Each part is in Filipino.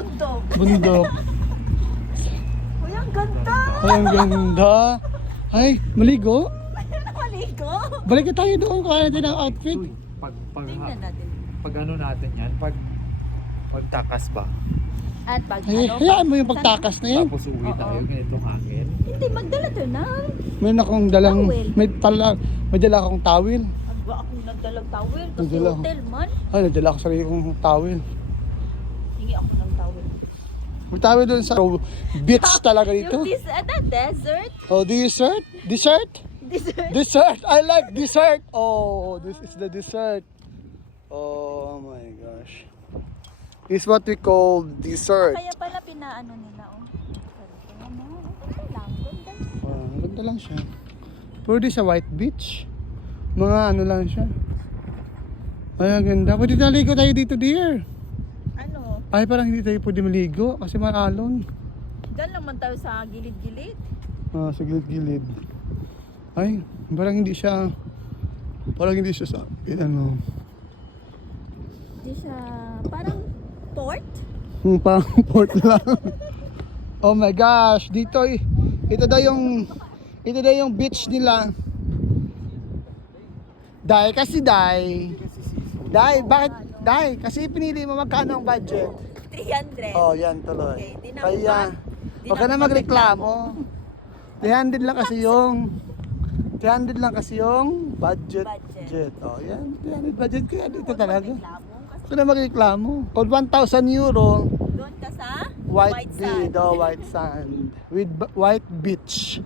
Bundok. Bundok. Uy, ang ganda. Ay, ang ganda. Ay, maligo. Maligo. Balik na tayo doon kung ano natin ang outfit. Uy, Tingnan natin. pag ano natin yan, pagtakas ba? At pag Ay, hayaan mo yung pagtakas na yan. Tapos uwi tayo, ganitong hangin. Hindi, magdala to na. Meron akong dalang, Towel. may dala akong towel. Agwa akong nagdalag towel kasi Nagdala ako. hotel man. Ay, nagdala ako sarili kong towel. Hingi ako ng towel. May towel doon sa beach talaga dito. Yung desert. Oh, dessert? Dessert? Dessert. Dessert! I like dessert! Oh, this is the dessert. Oh my gosh. This is what we call dessert. Kaya pala pinaano nila. Oh. Ganda lang. Ganda. Oh, ganda lang siya. Pwede sa white beach. Mga ano lang siya. Ay, ang ganda. Pwede naligo tayo dito, dear. Ano? Ay, parang hindi tayo pwede maligo kasi maalon. Diyan lang man tayo sa gilid-gilid. Ah, sa gilid-gilid. Ay, parang hindi siya sa, ano, Di siya parang port. Parang port lang. Oh my gosh, ito daw yung beach nila. Dai, bakit? Dai, kasi pinili mo magkano ang budget? 300. Oh, yan tuloy. Okay, di na Kaya, di huwag ka na na magreklamo. 300 lang kasi yung budget. Budget. Oh, yan, 300 budget kaya dito talaga. Reklamo kasi Huwag ka na magreklamo. Kung 1,000 euro, doon ka sa white sand. white sand with white beach.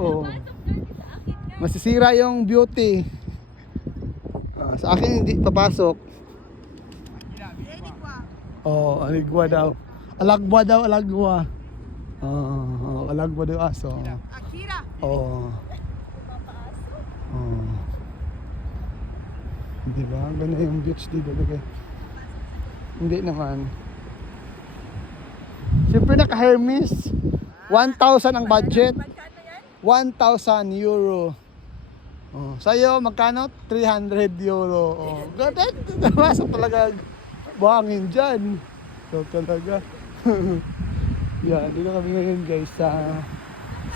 Oh. Masisira yung beauty. Sa akin hindi papasok. Oh, aligwa daw. Alagwa daw, alagwa. Alagwa daw aso. Oh. Oh. Di ba? Ganda yung beach dito. Hindi naman. Siyempre naka-Hermes. 1,000 ang budget. 1,000 euro. Oh, sa'yo, magkano? 300 euro. Oh, ganda. Nasa talaga buhangin dyan. So talaga. Yan, dito kami ngayon guys sa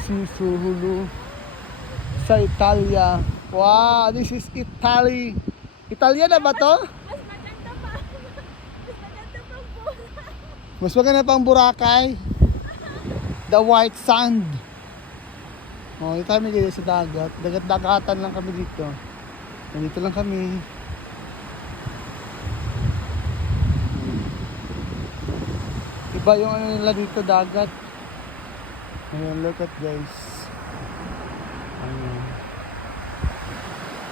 Sisulu sa Italia. Wow, this is Italy. Italia na ba to? Mas maganda pa. Mas maganda pang bola. Mas maganda pang Boracay. The white sand. Oh, dito kami dito sa dagat. Dagat-dagatan lang kami dito. Nandito lang kami. Iba yung ano nila dito, dagat. Ayan, look at guys. Ayan.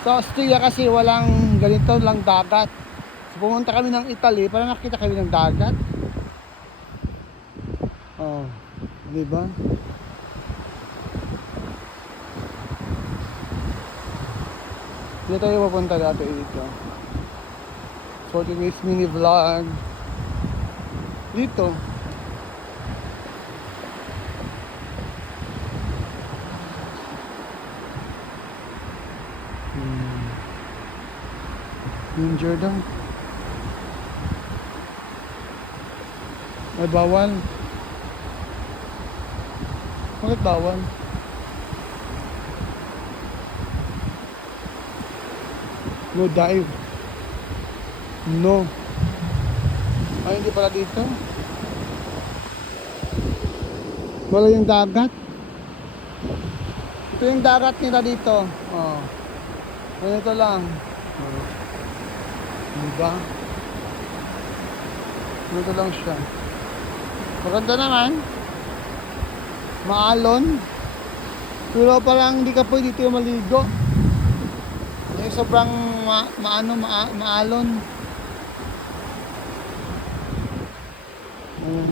Sa Austria kasi walang ganito lang dagat. So, pumunta kami ng Italy para nakita kami ng dagat. Oh, di ba? Dito tayo papunta dati dito. For today's mini vlog. Dito. Danger daw. Ay, bawal. Bakit bawal? No dive. No. Ay, hindi pala dito. Wala yung dagat. Ito yung dagat nila dito. Oh. Ganito lang. Oh. Diba? Ganito lang siya. Maganda naman. Maalon. Pero parang hindi ka pwede dito maligo. Yung sobrang maalon. Ayan.